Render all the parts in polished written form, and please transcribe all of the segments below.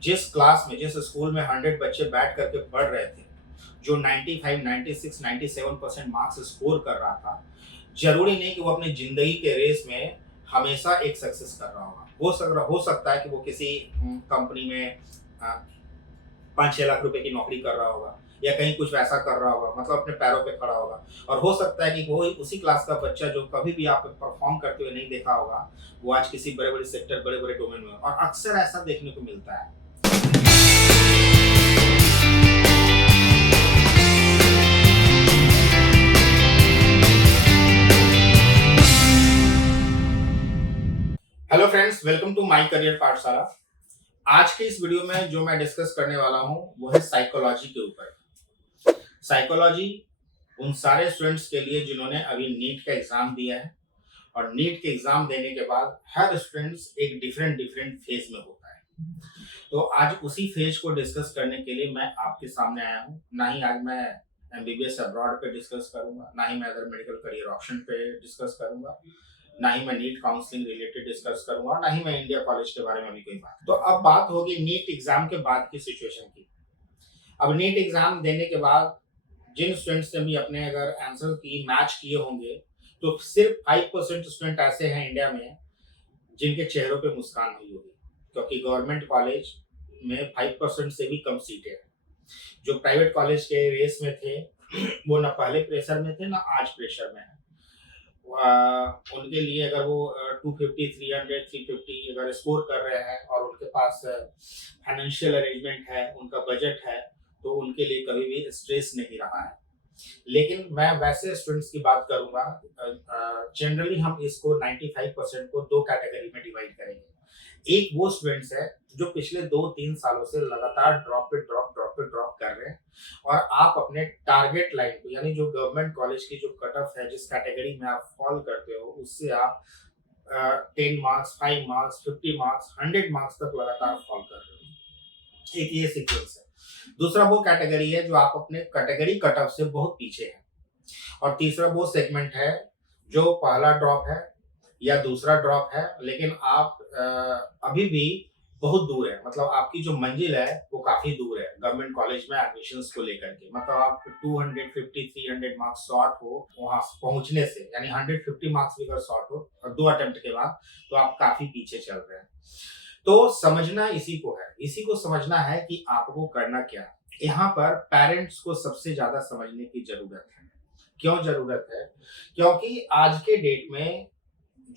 जिस क्लास में, जिस स्कूल में 100 बच्चे बैठ करके पढ़ रहे थे, जो 95, 96, 97% मार्क्स स्कोर कर रहा था, ज़रूरी नहीं कि वो अपनी ज़िंदगी के रेस में हमेशा एक सक्सेस कर रहा होगा। हो सकता है कि वो किसी कंपनी में 5-6 लाख रुपए की नौकरी कर रहा होगा या कहीं कुछ वैसा कर रहा होगा, मतलब अपने पैरों पे खड़ा होगा। और हो सकता है कि वो उसी क्लास का बच्चा जो कभी भी आप परफ़ॉर्म करते हुए नहीं देखा होगा, वो आज किसी बड़े-बड़े सेक्टर, बड़े-बड़े डोमेन में हो और अक्सर ऐसा देखने को मिलता है। Hello friends, welcome to my career Pathshala. आज के इस वीडियो में जो मैं डिस्कस करने वाला हूँ वो है साइकोलॉजी के ऊपर। साइकोलॉजी उन सारे स्टूडेंट्स के लिए जिन्होंने अभी नीट का एग्जाम दिया है और नीट के एग्जाम देने के बाद हर स्टूडेंट्स एक डिफरेंट डिफरेंट फेज में होता है। तो आज उसी फेज को डिस्कस करने के लिए मैं आपके सामने आया हूँ। ना ही आज मैं एमबीबीएस अब्रॉड पे डिस्कस करूंगा, ना ही मैं अदर मेडिकल करियर ऑप्शन पे डिस्कस करूंगा, ना ही मैं नीट काउंसलिंग रिलेटेड डिस्कस करूंगा, ना ही मैं इंडिया कॉलेज के बारे में भी कोई बात। तो अब बात होगी नीट एग्जाम के बाद की सिचुएशन की। अब नीट एग्जाम देने के बाद जिन स्टूडेंट्स ने भी अपने अगर आंसर की मैच किए होंगे, तो सिर्फ 5% स्टूडेंट ऐसे हैं इंडिया में जिनके चेहरों पे मुस्कान हुई होगी, क्योंकि गवर्नमेंट कॉलेज में 5% से भी कम सीटें हैं। जो प्राइवेट कॉलेज के रेस में थे वो ना पहले प्रेशर में थे ना आज प्रेशर में है। उनके लिए अगर वो 250, 300, 350 अगर स्कोर कर रहे हैं और उनके पास फाइनेंशियल अरेंजमेंट है, उनका बजट है, तो उनके लिए कभी भी स्ट्रेस नहीं रहा है। लेकिन मैं वैसे स्टूडेंट्स की बात करूंगा। जनरली हम इसको 95% को दो कैटेगरी में डिवाइड करेंगे। एक वो स्टूडेंट्स है जो पिछले 2-3 सालों से लगातार ड्रॉप पे ड्रॉप कर रहे हैं और आप अपने टारगेट लाइन पे, यानी जो गवर्नमेंट कॉलेज की जो कट ऑफ है, जिस कैटेगरी में आप फॉल करते हो, उससे आप 10 मार्क्स, 5 मार्क्स, 50 मार्क्स, 100 मार्क्स तक लगातार फॉल कर रहे हो। एक ये सीक्वेंस है। दूसरा वो कैटेगरी है जो आप अपने कैटेगरी कट ऑफ से बहुत पीछे है। और तीसरा वो सेगमेंट है जो पहला ड्रॉप है या दूसरा ड्रॉप है, लेकिन आप अभी भी बहुत दूर है, मतलब आपकी जो मंजिल है वो काफी दूर है गवर्नमेंट कॉलेज में एडमिशंस को लेकर के। मतलब आप 250, 300 मार्क्स शॉर्ट हो वहां पहुंचने से, यानी 150 मार्क्स भी अगर शॉर्ट हो और 2 अटेम्प्ट के बाद, तो आप काफी पीछे चल रहे हैं। तो समझना इसी को है, इसी को समझना है कि आपको करना क्या है। यहाँ पर पेरेंट्स को सबसे ज्यादा समझने की जरूरत है। क्यों जरूरत है? क्योंकि आज के डेट में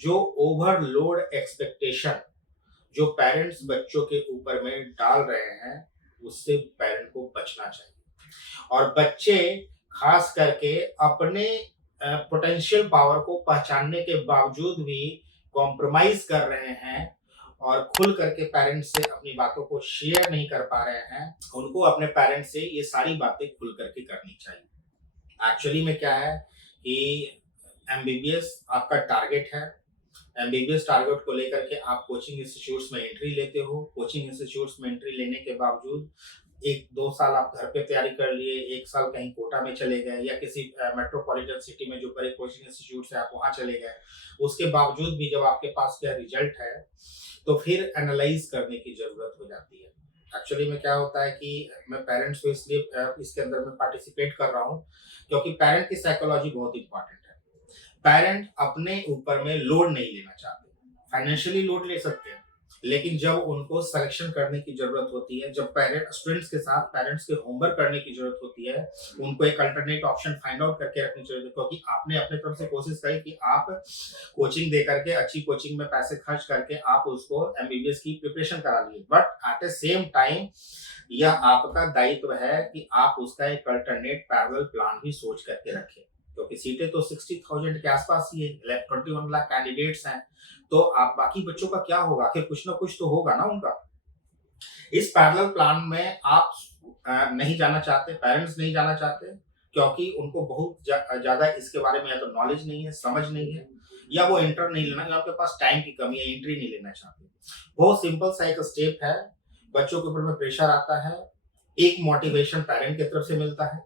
जो ओवरलोड एक्सपेक्टेशन जो पेरेंट्स बच्चों के ऊपर में डाल रहे हैं, उससे पेरेंट को बचना चाहिए। और बच्चे खास करके अपने पोटेंशियल पावर को पहचानने के बावजूद भी कॉम्प्रोमाइज कर रहे हैं और खुल करके पेरेंट्स से अपनी बातों को शेयर नहीं कर पा रहे हैं। उनको अपने पेरेंट्स से ये सारी बातें खुल करके करनी चाहिए। एक्चुअली में क्या है कि एमबीबीएस आपका टारगेट है। एमबीबीएस टारगेट को लेकर के आप कोचिंग इंस्टीट्यूट्स में एंट्री लेते हो। कोचिंग इंस्टीट्यूट्स में एंट्री लेने के बावजूद 1-2 साल आप घर पे तैयारी कर लिए, 1 साल कहीं कोटा में चले गए या किसी मेट्रोपॉलिटन सिटी में जो बड़े कोचिंग इंस्टीट्यूट्स है आप वहाँ चले गए। उसके बावजूद भी जब आपके पास क्या रिजल्ट है, तो फिर एनालाइज करने की जरूरत हो जाती है। एक्चुअली में क्या होता है कि मैं पेरेंट्स को इसलिए इसके अंदर में पार्टिसिपेट कर रहा हूँ क्योंकि पेरेंट की साइकोलॉजी बहुत इंपॉर्टेंट है। पेरेंट अपने ऊपर में लोड नहीं लेना चाहते। फाइनेंशियली लोड ले सकते हैं, लेकिन जब उनको सिलेक्शन करने की जरूरत होती है, जब पेरेंट स्टूडेंट्स के साथ पेरेंट्स के होमवर्क करने की जरूरत होती है, उनको एक अल्टरनेट ऑप्शन फाइंड आउट करके रखनी चाहिए। क्योंकि आपने अपने तरफ से कोशिश करी कि आप कोचिंग दे करके, अच्छी कोचिंग में पैसे खर्च करके आप उसको एमबीबीएस की प्रिपरेशन करा लिए, but at the same time यह आपका दायित्व है कि आप उसका एक अल्टरनेट पैरेलल प्लान भी सोच करके रखें। क्योंकि सीटें तो 60,000 के आसपास ही है, 21 लाख कैंडिडेट्स हैं, तो आप बाकी बच्चों का क्या होगा? आखिर कुछ ना कुछ तो होगा ना उनका। इस पैरेलल प्लान में आप नहीं जाना चाहते, पेरेंट्स नहीं जाना चाहते, क्योंकि उनको बहुत ज्यादा इसके बारे में या तो नॉलेज नहीं है, समझ नहीं है, या वो एंटर नहीं लेना, या आपके पास टाइम की कमी है, एंट्री नहीं लेना चाहते। बहुत सिंपल सा एक स्टेप है। बच्चों के ऊपर में प्रेशर आता है, एक मोटिवेशन पेरेंट की तरफ से मिलता है,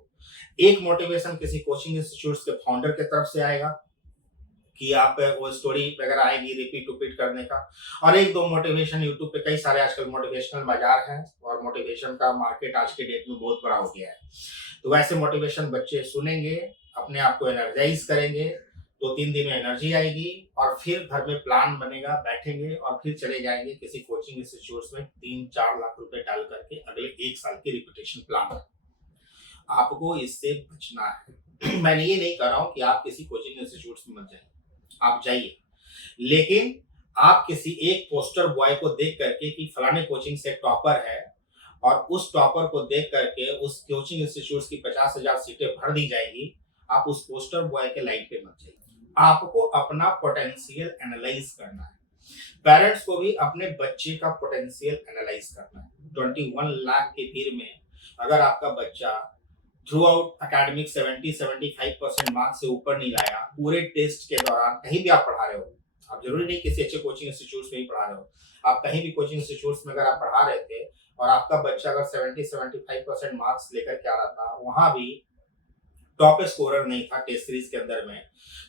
एक मोटिवेशन किसी कोचिंग इंस्टीट्यूट के फाउंडर की तरफ से आएगा कि आप वो स्टोरी वगैरह आएगी रिपीट करने का। और एक दो मोटिवेशन यूट्यूब पे कई सारे आजकल मोटिवेशनल बाजार हैं और मोटिवेशन का मार्केट आज के डेट में बहुत बड़ा हो गया है। तो वैसे मोटिवेशन बच्चे सुनेंगे, अपने आप को एनर्जाइज करेंगे, 2-3 दिन में एनर्जी आएगी और फिर घर में प्लान बनेगा, बैठेंगे और फिर चले जाएंगे किसी कोचिंग इंस्टीट्यूट में 3-4 लाख रुपए डाल करके अगले 1 साल की रिपीटेशन प्लान। आपको इससे बचना है। मैं ये नहीं कह रहा हूँ कि आप किसी कोचिंग इंस्टीट्यूट में मत जाइए, आप जाइए, लेकिन आप किसी एक पोस्टर बॉय को देख करके कि फलाने कोचिंग से टॉपर है और उस टॉपर को देख करके उस कोचिंग इंस्टीट्यूट की 50,000 सीटें भर दी जाएगी, आप उस पोस्टर बॉय के लाइन पे मत जाइए। आपको अपना पोटेंशियल एनालाइज करना है। पेरेंट्स को भी अपने बच्चे का पोटेंशियल एनालाइज करना है। 21 लाख के भीड़ में अगर आपका बच्चा थ्रू आउट अकेडमिक 70-75% मार्क्स से ऊपर नहीं लाया, पूरे टेस्ट के दौरान कहीं भी आप पढ़ा रहे हो, आप जरूरी नहीं किसी अच्छे कोचिंग इंस्टीट्यूट में ही पढ़ा रहे हो, आप कहीं भी कोचिंग इंस्टीट्यूट में अगर आप पढ़ा रहे थे और आपका बच्चा अगर 70-75% मार्क्स लेकर के आ रहा था, वहां भी टॉप स्कोरर नहीं था टेस्ट सीरीज के अंदर में,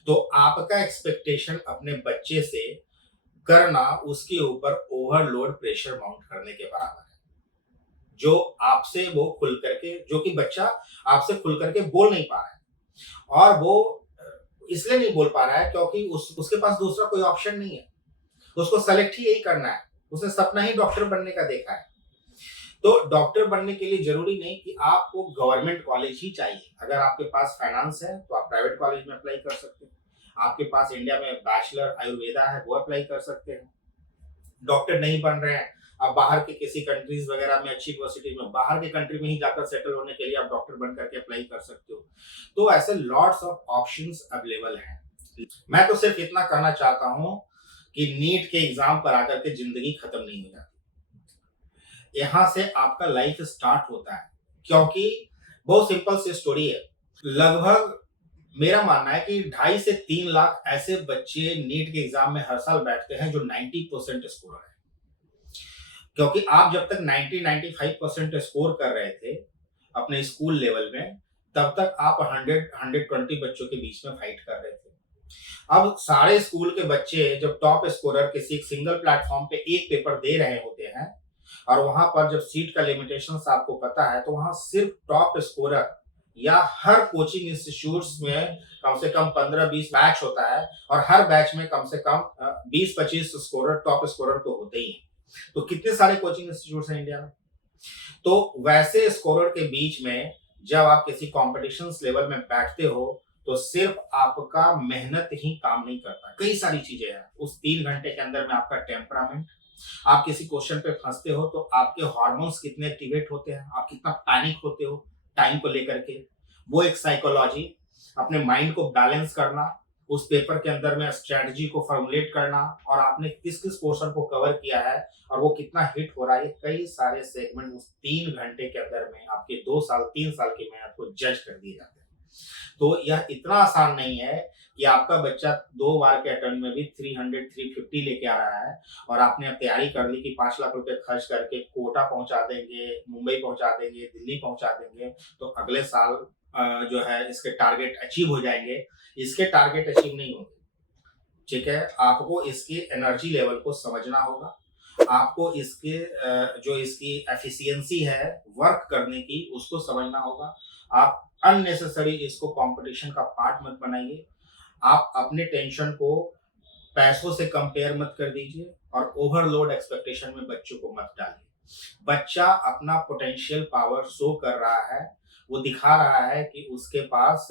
तो आपका एक्सपेक्टेशन अपने बच्चे से करना उसके ऊपर ओवरलोड प्रेशर माउंट करने के बराबर है। जो आपसे वो खुल करके, जो कि बच्चा आपसे खुल करके बोल नहीं पा रहा है और वो इसलिए नहीं बोल पा रहा है क्योंकि उसके पास दूसरा कोई ऑप्शन नहीं है, उसको सेलेक्ट ही यही करना है, उसने सपना ही डॉक्टर बनने का देखा है। तो डॉक्टर बनने के लिए जरूरी नहीं कि आपको गवर्नमेंट कॉलेज ही चाहिए। अगर आपके पास फाइनेंस है तो आप प्राइवेट कॉलेज में अप्लाई कर सकते हैं, आपके पास इंडिया में बैचलर आयुर्वेदा है वो अप्लाई कर सकते हैं। डॉक्टर नहीं बन रहे हैं, आप बाहर के किसी कंट्रीज वगैरह में अच्छी यूनिवर्सिटी में बाहर के कंट्री में ही जाकर सेटल होने के लिए आप डॉक्टर बन करके अप्लाई कर सकते हो। तो ऐसे लॉट्स ऑफ ऑप्शंस अवेलेबल हैं। मैं तो सिर्फ इतना कहना चाहता हूं कि नीट के एग्जाम पर आकर के जिंदगी खत्म नहीं हो जाती, यहां से आपका लाइफ स्टार्ट होता है। क्योंकि बहुत सिंपल सी स्टोरी है, लगभग मेरा मानना है कि 2.5 से 3 लाख ऐसे बच्चे नीट के एग्जाम में हर साल बैठते हैं जो 90% स्कोर है। क्योंकि आप जब तक 90-95% स्कोर कर रहे थे अपने स्कूल लेवल में, तब तक आप 100-120 बच्चों के बीच में फाइट कर रहे थे। अब सारे स्कूल के बच्चे जब टॉप स्कोरर किसी एक सिंगल प्लेटफॉर्म पे एक पेपर दे रहे होते हैं और वहां पर जब सीट का लिमिटेशंस आपको पता है, तो वहां सिर्फ टॉप स्कोरर या हर कोचिंग इंस्टीट्यूट्स में कम से कम 15-20 बैच होता है और हर बैच में कम से कम 20-25 स्कोरर, टॉप स्कोरर तो होते ही हैं। तो कितने सारे कोचिंग इंस्टीट्यूट्स हैं इंडिया में। तो वैसे स्कोरर के बीच में जब आप किसी कॉम्पिटिशन लेवल में बैठते हो तो सिर्फ आपका मेहनत ही काम नहीं करता, कई सारी चीजें हैं। उस 3 घंटे के अंदर में आपका टेम्परामेंट, आप किसी क्वेश्चन पे फंसते हो तो आपके हार्मोन्स कितने एक्टिवेट होते हैं, आप कितना पैनिक होते हो टाइम को लेकर के, वो एक साइकोलॉजी, अपने माइंड को बैलेंस करना, उस पेपर के अंदर में स्ट्रेटजी को फॉर्मुलेट करना और आपने किस किस पोर्शन को कवर किया है और वो कितना हिट हो रहा है, कई सारे सेगमेंट उस 3 घंटे के अंदर में आपके 2 साल 3 साल की मेहनत को जज कर दिए जाते हैं। तो यह इतना आसान नहीं है कि आपका बच्चा 2 बार के अटेम्प्ट में भी 300-350 लेके आ रहा है और आपने अब तैयारी कर ली कि 5 लाख रुपए खर्च करके कोटा पहुंचा देंगे, मुंबई पहुंचा देंगे, दिल्ली पहुंचा देंगे, तो अगले साल जो है इसके टारगेट अचीव हो जाएंगे। इसके टारगेट अचीव नहीं होंगे, ठीक है। आपको इसकी एनर्जी लेवल को समझना होगा, आपको इसके जो इसकी एफिशिएंसी है वर्क करने की उसको समझना होगा। आप अननेसेसरी इसको कंपटीशन का पार्ट मत बनाइए। आप अपने टेंशन को पैसों से कंपेयर मत कर दीजिए और ओवरलोड एक्सपेक्टेशन में बच्चों को मत डालिए। बच्चा अपना पोटेंशियल पावर शो कर रहा है, वो दिखा रहा है कि उसके पास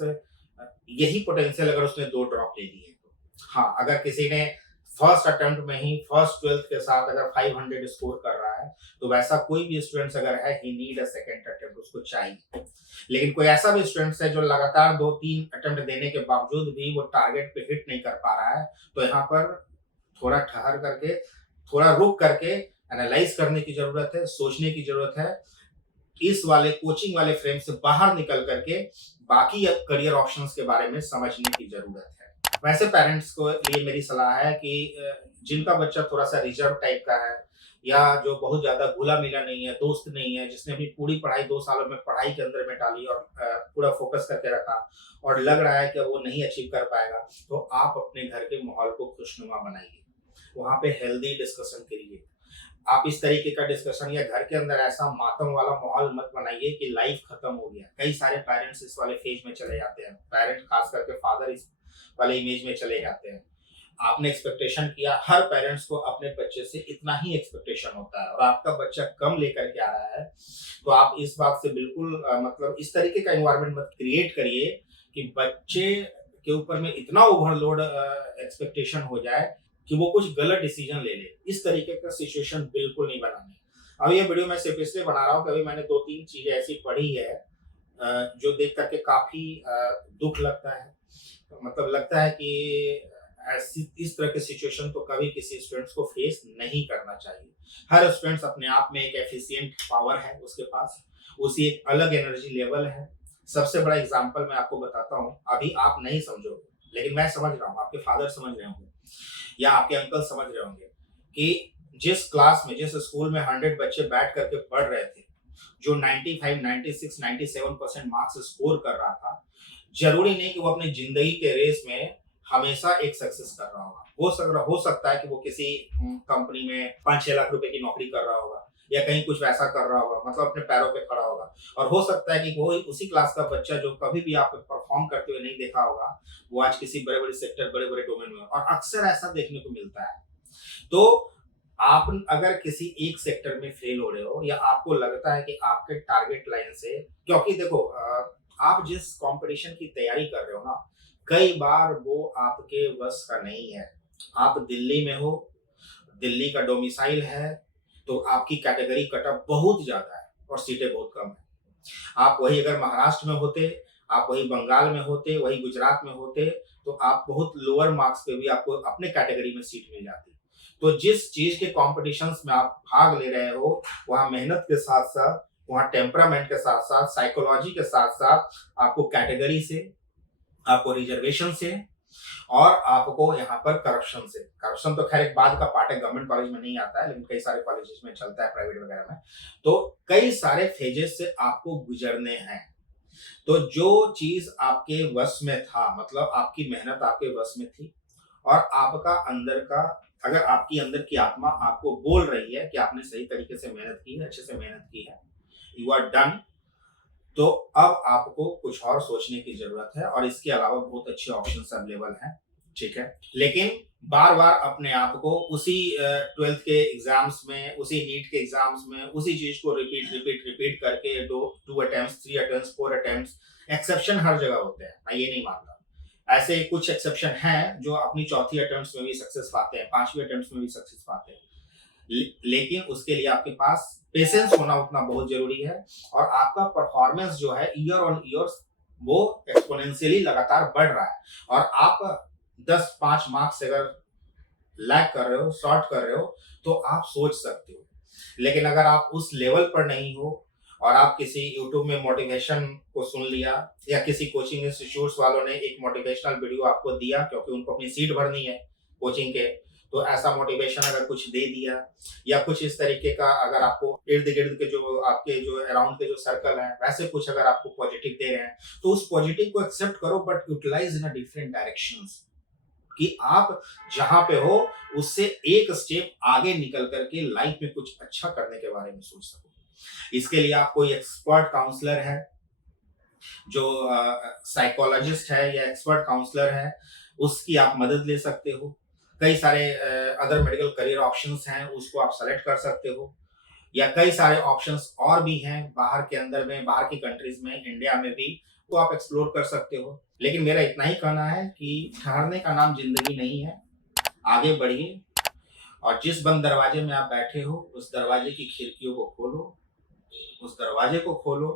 यही पोटेंशियल, अगर उसने 2 ड्रॉप ले लिए तो। हाँ, अगर किसी ने फर्स्ट अटेम्प्ट में ही फर्स्ट 12th के साथ अगर 500 स्कोर कर रहा है तो वैसा कोई भी स्टूडेंट्स अगर है, ही नीड अ सेकंड अटेम्प्ट, उसको चाहिए। लेकिन कोई ऐसा भी स्टूडेंट्स है जो लगातार 2-3 अटेम्प्ट देने के बावजूद भी वो टारगेट पे हिट नहीं कर पा रहा है, तो यहाँ पर थोड़ा ठहर करके, थोड़ा रुक करके एनालाइज करने की जरूरत है, सोचने की जरूरत है। इस वाले कोचिंग वाले फ्रेम से बाहर निकल करके बाकी करियर ऑप्शंस के बारे में समझने की जरूरत है। वैसे पेरेंट्स को लिए मेरी सलाह है कि जिनका बच्चा थोड़ा सा रिजर्व टाइप का है या जो बहुत ज़्यादा घुला-मिला नहीं है, दोस्त नहीं है, जिसने अपनी पूरी पढ़ाई 2 सालों में पढ़ाई के अंदर में डाली और पूरा फ़ोकस करके रखा और लग रहा है कि वो नहीं अचीव कर पाएगा, तो आप अपने घर के माहौल को खुशनुमा बनाइए। वहाँ पे हेल्दी डिस्कशन करिए। आप इस तरीके का डिस्कशन या घर के अंदर ऐसा मातम वाला माहौल मत बनाइए कि लाइफ खत्म हो गया। कई सारे पेरेंट्स इस वाले फेज में चले जाते हैं। पेरेंट खास करके फादर इस वाले इमेज में चले जाते हैं। आपने एक्सपेक्टेशन किया, हर पेरेंट्स को अपने बच्चे से इतना ही एक्सपेक्टेशन होता है और आपका बच्चा कम लेकर के आ रहा है, तो आप इस बात से बिल्कुल मतलब इस तरीके का एनवायरनमेंट मत क्रिएट करिए कि बच्चे के ऊपर में इतना ओवरलोड एक्सपेक्टेशन हो जाए कि वो कुछ गलत डिसीजन ले ले। इस तरीके का सिचुएशन बिल्कुल नहीं बनानी। अब ये वीडियो मैं सिर्फ इसलिए बना रहा हूँ कि अभी मैंने 2-3 चीज़ें ऐसी पढ़ी है जो देख कर के काफ़ी दुःख लगता है। मतलब लगता है कि ऐसी इस तरह की सिचुएशन तो कभी किसी स्टूडेंट्स को फेस नहीं करना चाहिए। हर स्टूडेंट्स अपने आप में एक एफिशिएंट पावर है उसके पास, उसकी एक अलग एनर्जी लेवल है। सबसे बड़ा एग्ज़ाम्पल मैं आपको बताता हूँ, अभी आप नहीं समझोगे, लेकिन मैं समझ रहा हूँ, आपके फादर समझ रहे होंगे या आपके अंकल समझ रहे होंगे कि जिस क्लास में, जिस स्कूल में 100 बच्चे बैठ करके पढ़ रहे थे, जो 95, 96, 97% मार्क्स स्कोर कर रहा था, ज़रूरी नहीं कि वो अपनी ज़िंदगी के रेस में हमेशा एक सक्सेस कर रहा होगा। हो सकता है कि वो किसी कंपनी में 5-6 लाख रुपए की नौकरी कर रहा होगा या कहीं कुछ वैसा कर रहा होगा, मतलब अपने पैरों पे खड़ा होगा। और हो सकता है कि वो उसी क्लास का बच्चा जो कभी भी आप परफॉर्म करते हुए नहीं देखा होगा, वो आज किसी बड़े-बड़े सेक्टर, बड़े-बड़े डोमेन में हो और अक्सर ऐसा देखने को मिलता है। तो आप अगर किसी एक सेक्टर में फेल हो रहे हो या आपको लगता है कि आपके टारगेट लाइन से, क्योंकि देखो आप जिस कंपटीशन की तैयारी कर रहे हो ना, कई बार वो आपके वश का नहीं है। आप दिल्ली में हो, दिल्ली का डोमिसाइल है, तो आपकी कैटेगरी कट ऑफ बहुत ज़्यादा है और सीटें बहुत कम है। आप वही अगर महाराष्ट्र में होते, आप वही बंगाल में होते, वही गुजरात में होते, तो आप बहुत लोअर मार्क्स पे भी आपको अपने कैटेगरी में सीट मिल जाती। तो जिस चीज़ के कॉम्पिटिशन्स में आप भाग ले रहे हो, वहाँ मेहनत के साथ-साथ, वहाँ टेम्परामेंट के साथ-साथ, साइकोलॉजी के साथ-साथ आपको कैटेगरी से, आपको रिजर्वेशन से और आपको यहाँ पर करप्शन से, करप्शन तो खैर एक बाद का पार्ट है, गवर्नमेंट कॉलेज में नहीं आता है, लेकिन कई सारे कॉलेजेस में चलता है, प्राइवेट वगैरह में। तो कई सारे फेजेस से आपको गुजरने हैं। तो जो चीज़ आपके वश में था, मतलब आपकी मेहनत आपके वश में थी और आपका अंदर का, अगर आपकी अंदर की आत्मा आपको बोल रही है कि आपने सही तरीके से मेहनत की है, अच्छे से मेहनत की है, यू आर डन, तो अब आपको कुछ और सोचने की ज़रूरत है और इसके अलावा बहुत अच्छे ऑप्शंस अवेलेबल हैं, ठीक है? लेकिन बार-बार अपने आप को उसी 12th के एग्ज़ाम्स में, उसी नीट के एग्ज़ाम्स में, उसी चीज़ को रिपीट करके 2 अटेम्प्ट्स, 3 अटेम्प्ट्स, 4 अटेम्प्ट्स, एक्सेप्शन हर जगह होते हैं, मैं ये नहीं मानता। ऐसे कुछ एक्सेप्शन हैं जो अपनी चौथी अटेम्प्ट्स में भी सक्सेस पाते हैं, 5वीं अटेम्प्ट्स में भी सक्सेस पाते हैं। लेकिन उसके लिए आपके पास पेशेंस होना उतना बहुत जरूरी है और आपका परफॉर्मेंस जो है ईयर ऑन ईयर वो एक्सपोनेंशियली लगातार बढ़ रहा है और आप 10-5 मार्क्स अगर लैग कर रहे हो, शॉर्ट कर रहे हो, तो आप सोच सकते हो। लेकिन अगर आप उस लेवल पर नहीं हो और आप किसी यूट्यूब में मोटिवेशन को सुन लिया या किसी कोचिंग इंस्टीट्यूट्स वालों ने एक मोटिवेशनल वीडियो आपको दिया क्योंकि उनको अपनी सीट भरनी है कोचिंग के, तो ऐसा मोटिवेशन अगर कुछ दे दिया या कुछ इस तरीके का, अगर आपको इर्द-गिर्द के जो आपके जो अराउंड के जो सर्कल हैं, वैसे कुछ अगर आपको पॉजिटिव दे रहे हैं, तो उस पॉजिटिव को एक्सेप्ट करो but utilize in a different directions, कि आप जहाँ पे हो उससे एक स्टेप आगे निकल करके लाइफ में कुछ अच्छा करने के बारे में सोच सको। इसके लिए आप कोई एक्सपर्ट काउंसलर है, जो साइकोलॉजिस्ट है या एक्सपर्ट काउंसलर है, उसकी आप मदद ले सकते हो। कई सारे अदर मेडिकल करियर ऑप्शंस हैं, उसको आप सेलेक्ट कर सकते हो या कई सारे ऑप्शंस और भी हैं बाहर के अंदर में, बाहर की कंट्रीज में, इंडिया में भी, वो आप एक्सप्लोर कर सकते हो। लेकिन मेरा इतना ही कहना है कि ठहरने का नाम ज़िंदगी नहीं है, आगे बढ़िए और जिस बंद दरवाजे में आप बैठे हो, उस दरवाजे की खिड़कियों को खोलो, उस दरवाजे को खोलो,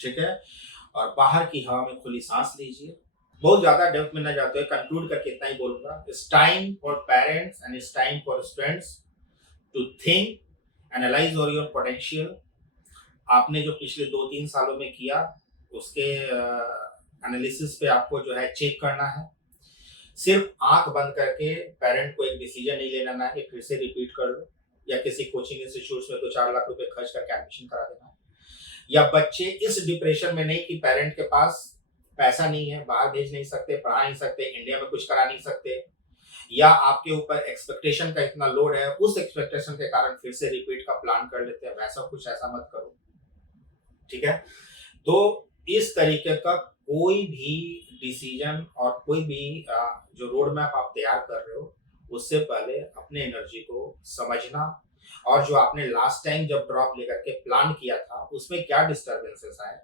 ठीक है? और बाहर की हवा में खुली सांस लीजिए। बहुत ज़्यादा डेप्थ में ना जाते हुए कंक्लूड करके इतना ही बोलूँगा, it's time for parents and it's time for students to think, analyze on your potential. आपने जो पिछले 2-3 सालों में किया, उसके एनालिसिस पे आपको जो है चेक करना है। सिर्फ़ आँख बंद करके पेरेंट को एक डिसीज़न नहीं लेना ना कि फिर से रिपीट कर लो। या किसी कोचिंग इंस्टीट्यूट में 2-4 लाख रुपए खर्च करके एडमिशन करा देना है। या बच्चे इस डिप्रेशन में नहीं कि पेरेंट के पास पैसा नहीं है, बाहर भेज नहीं सकते, पढ़ा नहीं सकते, इंडिया में कुछ करा नहीं सकते, या आपके ऊपर एक्सपेक्टेशन का इतना लोड है, उस एक्सपेक्टेशन के कारण फिर से रिपीट का प्लान कर लेते हैं, वैसा कुछ ऐसा मत करो। ठीक है? तो इस तरीके का कोई भी डिसीजन और कोई भी जो रोड मैप आप तैयार कर रहे हो, उससे पहले अपने एनर्जी को समझना, और जो आपने लास्ट टाइम जब ड्रॉप लेकर के प्लान किया था, उसमें क्या डिस्टर्बेंसेस आए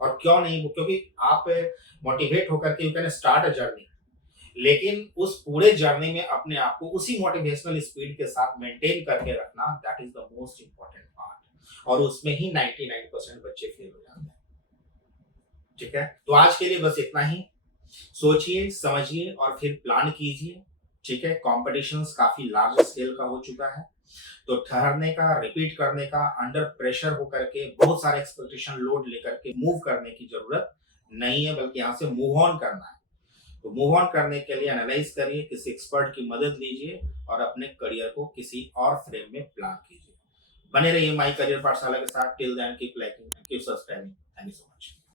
और क्यों नहीं, वो क्योंकि आप मोटिवेट होकर के you can start a journey, लेकिन उस पूरे जर्नी में अपने आप को उसी मोटिवेशनल स्पीड के साथ मेंटेन करके रखना, that is the most important part, और उसमें ही 99% बच्चे फेल हो जाते हैं। ठीक है? तो आज के लिए बस इतना ही। सोचिए, समझिए और फिर प्लान कीजिए। ठीक है? कॉम्पिटिशन्स काफी लार्ज स्केल का हो चुका है, तो ठहरने का, रिपीट करने का, अंडर प्रेशर होकर के बहुत सारे एक्सपेक्टेशन लोड लेकर के मूव करने की जरूरत नहीं है, बल्कि यहाँ से मूव ऑन करना है। तो मूव ऑन करने के लिए एनालाइज करिए, किसी एक्सपर्ट की मदद लीजिए और अपने करियर को किसी और फ्रेम में प्लान कीजिए। बने रहिए माई करियर पाठशाला के साथ। Till then keep liking and keep subscribing. Thank you so much.